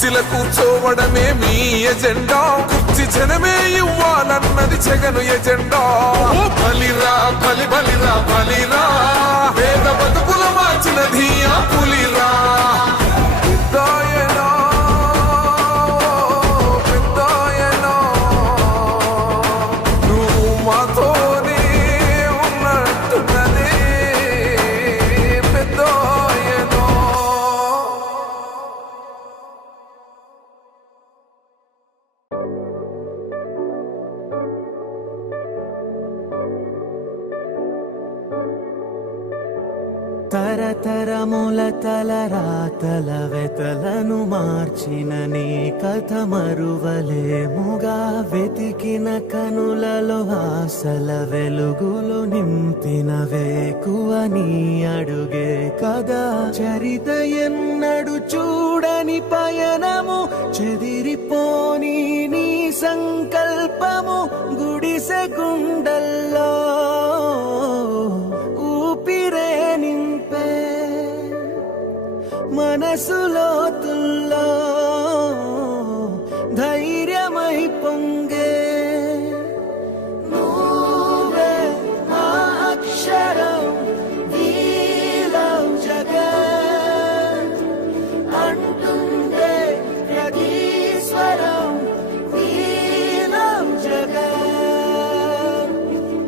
కుర్చీల కూర్చోవడమే మీ ఎజెండా, కుర్చీ జనమే ఇవ్వాలన్నది జగను ఎజెండా. బలిరా బలి బలిరా బలిరా, పేద బతుకుల మార్చినది ఆ పులిరా. పెద్దాయనా పెద్దాయనా నువ్వు మాతోనే ఉన్నట్టున్నదే పెద్దాయనా. తరతరముల తలరాతల వెతలను మార్చిన నీ కథ మరువలేముగా, వెతికిన కనులలో ఆశల వెలుగులు నింపిన వేకువ నీ అడుగే కదా. చరిత ఎన్నడు చూడని పయనము, చెదిరిపోని నీ సంకల్పము, గుడిసె గుండల్లో ఊపిరే నింపే, మనసులోతుల్లో ధైర్యమై పొంగే. నువ్వే మా అక్షరం, we love జగన్ అంటుండే ప్రతి స్వరం, we love జగన్.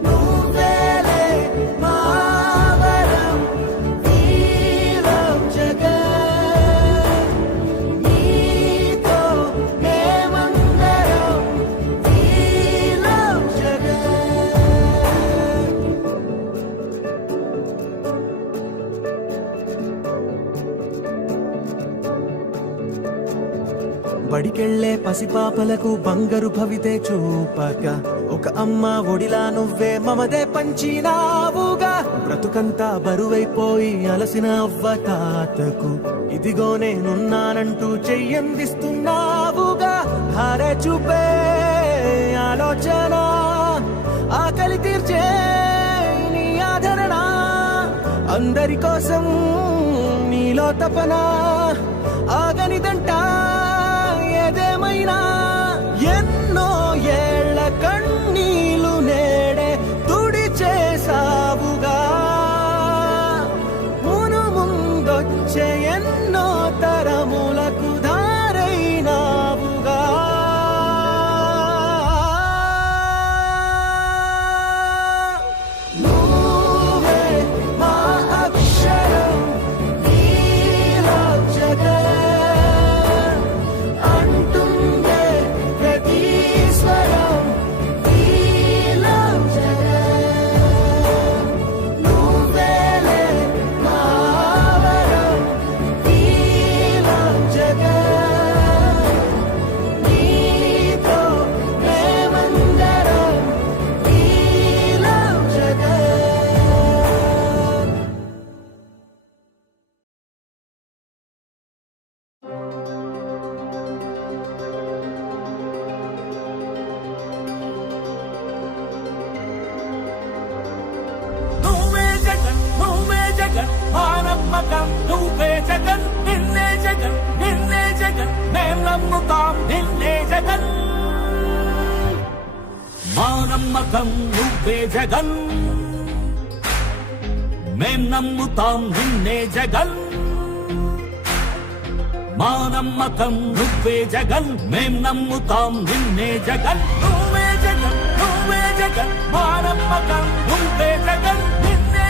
నువ్వేలే మా వరం, we love జగన్. నీతో మేమందరం, we love జగన్. బడికెళ్లే పసిపాపలకు బంగారు భవితే చూపగా, ఒక అమ్మ ఒడిలా నువ్వే మమదే పంచినావుగా. బ్రతుకంతా బరువైపోయి అలసిన అవ్వ తాతకు ఇదిగో నేనున్నానంటూ చెయ్యందిస్తున్నావుగా. హారే చూపే ఆలోచన, ఆకలి తీర్చే నీ ఆదరణ, అందరి కోసం నీలో తపన, ఆగనిదంట ఏదేమైనా. ఎన్నో ఏళ్ల కన్నీలు నేడే తుడిచేసావుగా, మును ముందొచ్చే ఎన్నో తరములకు ధారైనావుగా. నువ్వే మా అక్షరం, we love జగన్ అంటుండే ప్రతి స్వరం, we love జగన్. నువ్వేలే మా వరం, we love జగన్. నీతో మేమందరం, we love జగన్. నువ్వే జగన్ మా నమ్మకం, నువ్వే జగన్ నిన్నే జగన్ మేం నమ్ముతాం నిన్నే జగన్. మా నమ్మకం నువ్వే జగన్, మేం నమ్ముతాం నిన్నే జగన్. మా నమ్మకం నువ్వే జగన్, మేం నమ్ముతాం నిన్నే జగన్. నువ్వే జగన్ మా నమ్మకం, నువ్వే జగన్ నిన్నే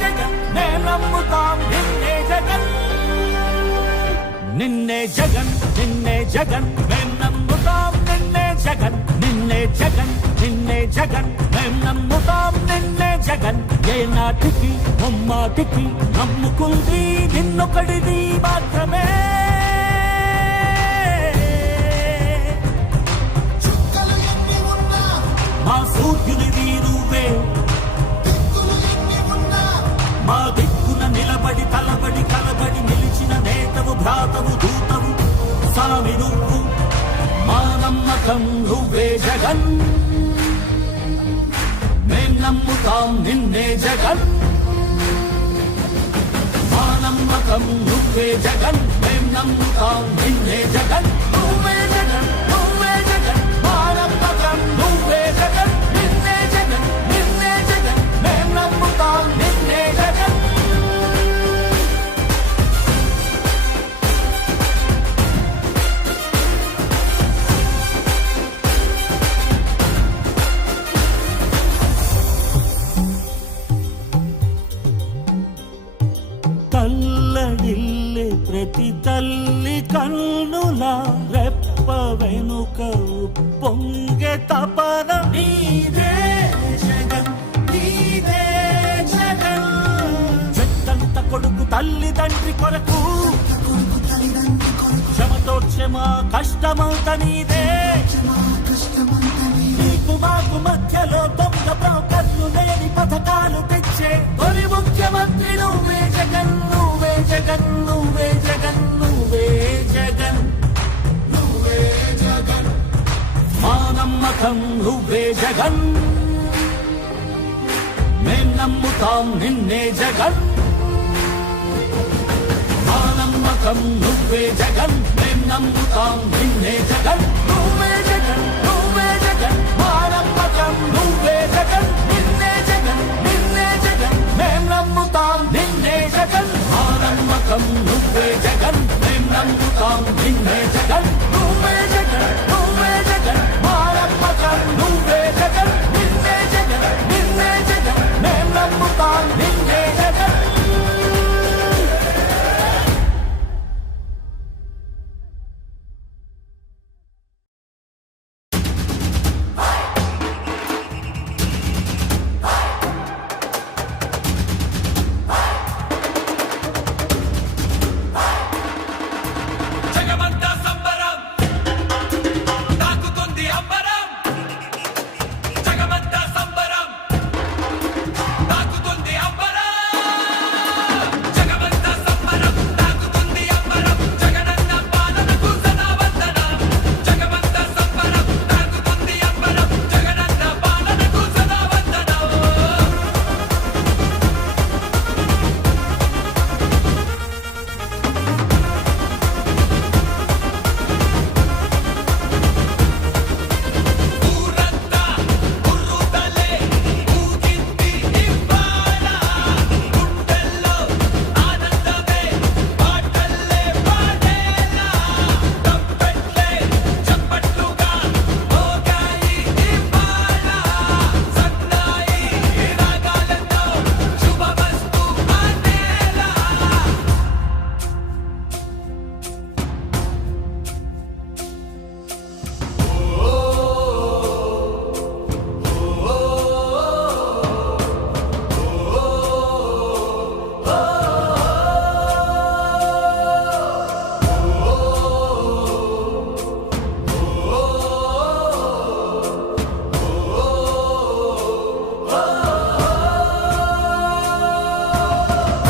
జగన్ మేం నమ్ముతాం నిన్నే జగన్. నిన్నే జగన్ మేం నమ్ముతాం నిన్నే జగన్ మేం నమ్ముతాం నిన్నే జగన్. ఏ నాటికి ముమ్మాటికి నమ్ముకుంది నిన్నొకడిది మాత్రమే. మా సూర్యునిది నువ్వే, మా దిక్కున నిలబడి తలబడి కలబడి నిలిచిన నేతవు భ్రాతవు దూతవు సామి నువ్వు. మా నమ్మకం నువ్వే జగన్, మేం నమ్ముతాం నిన్నే జగన్. మా నమ్మకం నువ్వే జగన్, మేం నమ్ముతాం నిన్నే తల్లి కన్నుల రెప్ప వెనుక పొంగే తపన నీదే జగన్ నీదే జగన్ చెట్టంత కొడుకు తల్లి తండ్రి కొరకు క్షమతో క్షమ కష్టమంత నీదే నీకు మాకు మధ్యలో దొంగ బ్రోకర్లు లేని పథకాలు తెచ్చే తొలి ముఖ్యమంత్రి నువ్వే జగన్ నువ్వే జగన్ నువ్వే జగన్ నువ్వే జగన్ నువ్వే జగన్ మా నమ్మకం నువ్వే జగన్ మేం నమ్ముతాం నిన్నే జగన్ మా నమ్మకం నువ్వే జగన్ మేం నమ్ముతాం నిన్నే జగన్ నువ్వే జగన్ నువ్వే జగన్ మా నమ్మకం నువ్వే జగన్ నిన్నే జగన్ నిన్నే జగన్ మేం నమ్ముతాం నిన్నే జగన్ మా నమ్మకం నువ్వే జగన్ మేం నమ్ముతాం నిన్నే జగన్ నువ్వే జగన్ నువ్వే జగన్ మా నమ్మకం నువ్వే జగన్ నిన్నే జగన్ నిన్నే జగన్ మేం నమ్ముతాం నిన్నే జగన్ జగమంతా సంబరం తాకుతుంది అంబరం జగమంతా సంబరం తాకుతుంది అంబరం జగమంతా సంబరం తాకుతుంది అంబరం జగనన్న పాలనకు సదా వందనం జగమంతా సంబరం తాకుతుంది అంబరం జగనన్న పాలనకు సదా వందనం ఊరంతా ఉర్రుతలే ఊగింది ఇవ్వాల గుండెల్లో ఆనందమే పాటల్లే పాడేలా తప్పెట్లే చప్పట్లుగా మోగాయి ఇవ్వాల సన్నాయి రాగాలతో శుభమస్తు అనేలా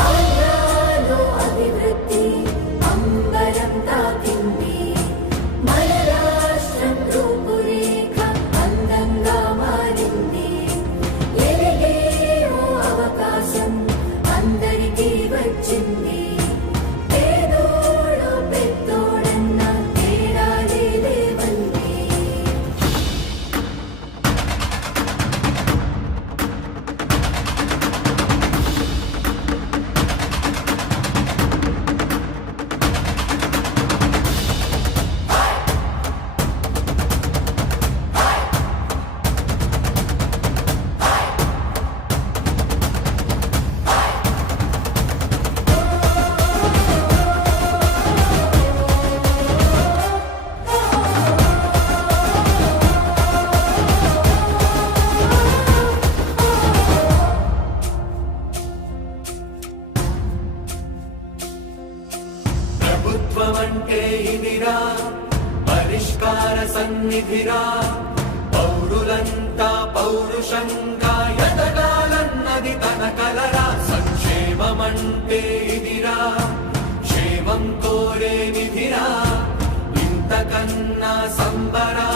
ఆంధ్రాలో అభివృద్ధి అంబరం తాకింది మన రాష్ట్రం రూపురేఖ అందంగా మారింది ఎదిగే ఓ అవకాశం అందరికీ వచ్చింది పేదోడు పెద్దోడన్న తేడాలే లేవండి ప్రభుత్వమంటే ఇదిరా పరిష్కార సన్నిధిరా పౌరులంతా పౌరుషంగా ఎదగాలన్నది తన కలరా సంక్షేమమంటే ఇదిరా క్షేమం కోరే నిధిరా ఇంతకన్నా సంబరా